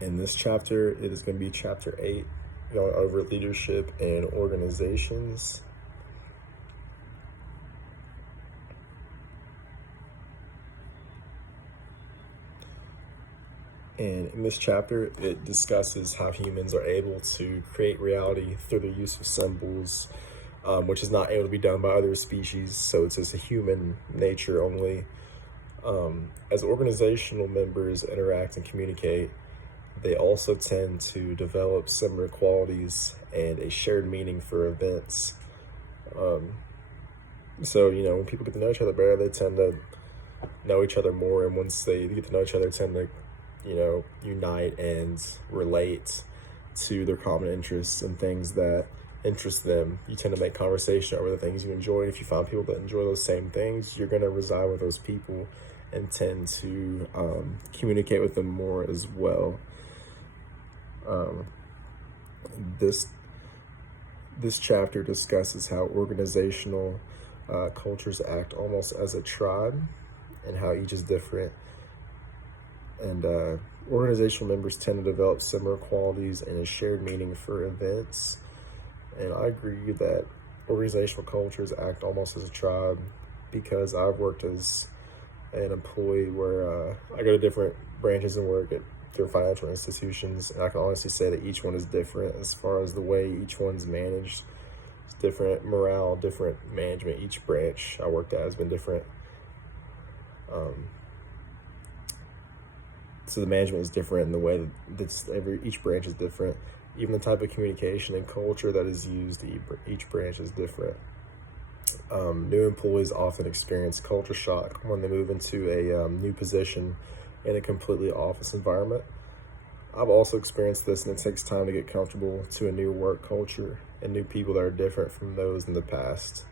In this chapter, it is going to be chapter 8, going over leadership and organizations. And in this chapter, it discusses how humans are able to create reality through the use of symbols, which is not able to be done by other species. So it's just a human nature only. As organizational members interact and communicate, they also tend to develop similar qualities and a shared meaning for events. So, when people get to know each other better, they tend to know each other more. And once they get to know each other, tend to, unite and relate to their common interests and things that interest them. You tend to make conversation over the things you enjoy. And if you find people that enjoy those same things, you're going to reside with those people and tend to communicate with them more as well. This chapter discusses how organizational cultures act almost as a tribe and how each is different. And organizational members tend to develop similar qualities and a shared meaning for events. And I agree that organizational cultures act almost as a tribe because I've worked as an employee where I go to different branches and work at different financial institutions, and I can honestly say that each one is different as far as the way each one's managed. It's different morale, different management. Each branch I worked at has been different. So the management is different in the way that each branch is different. Even the type of communication and culture that is used, each branch is different. New employees often experience culture shock when they move into a new position in a completely office environment. I've also experienced this, and it takes time to get comfortable to a new work culture and new people that are different from those in the past.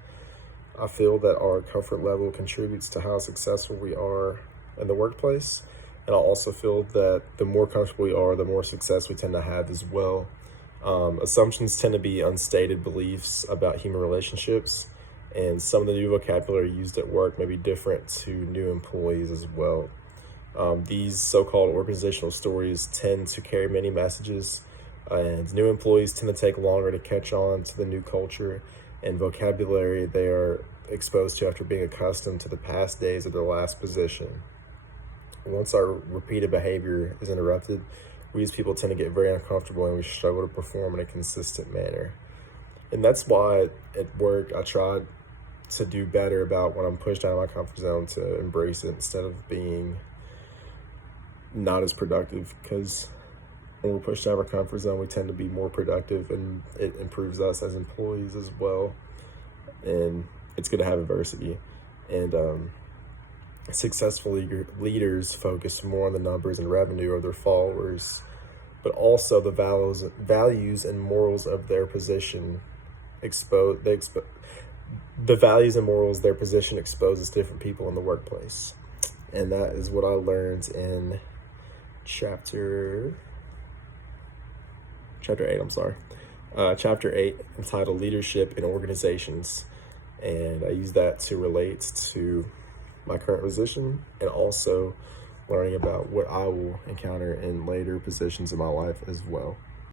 I feel that our comfort level contributes to how successful we are in the workplace, and I also feel that the more comfortable we are, the more success we tend to have as well. Assumptions tend to be unstated beliefs about human relationships, and some of the new vocabulary used at work may be different to new employees as well. These so-called organizational stories tend to carry many messages, and new employees tend to take longer to catch on to the new culture and vocabulary they are exposed to after being accustomed to the past days of their last position. Once our repeated behavior is interrupted, we as people tend to get very uncomfortable and we struggle to perform in a consistent manner. And that's why at work I try to do better about when I'm pushed out of my comfort zone, to embrace it instead of being not as productive, because when we're pushed out of our comfort zone, we tend to be more productive, and it improves us as employees as well. And it's good to have adversity. And successful leaders focus more on the numbers and revenue of their followers, but also the values and morals of their position. The values and morals their position exposes different people in the workplace. And that is what I learned in chapter 8, chapter 8, entitled Leadership in Organizations. And I use that to relate to my current position and also learning about what I will encounter in later positions in my life as well.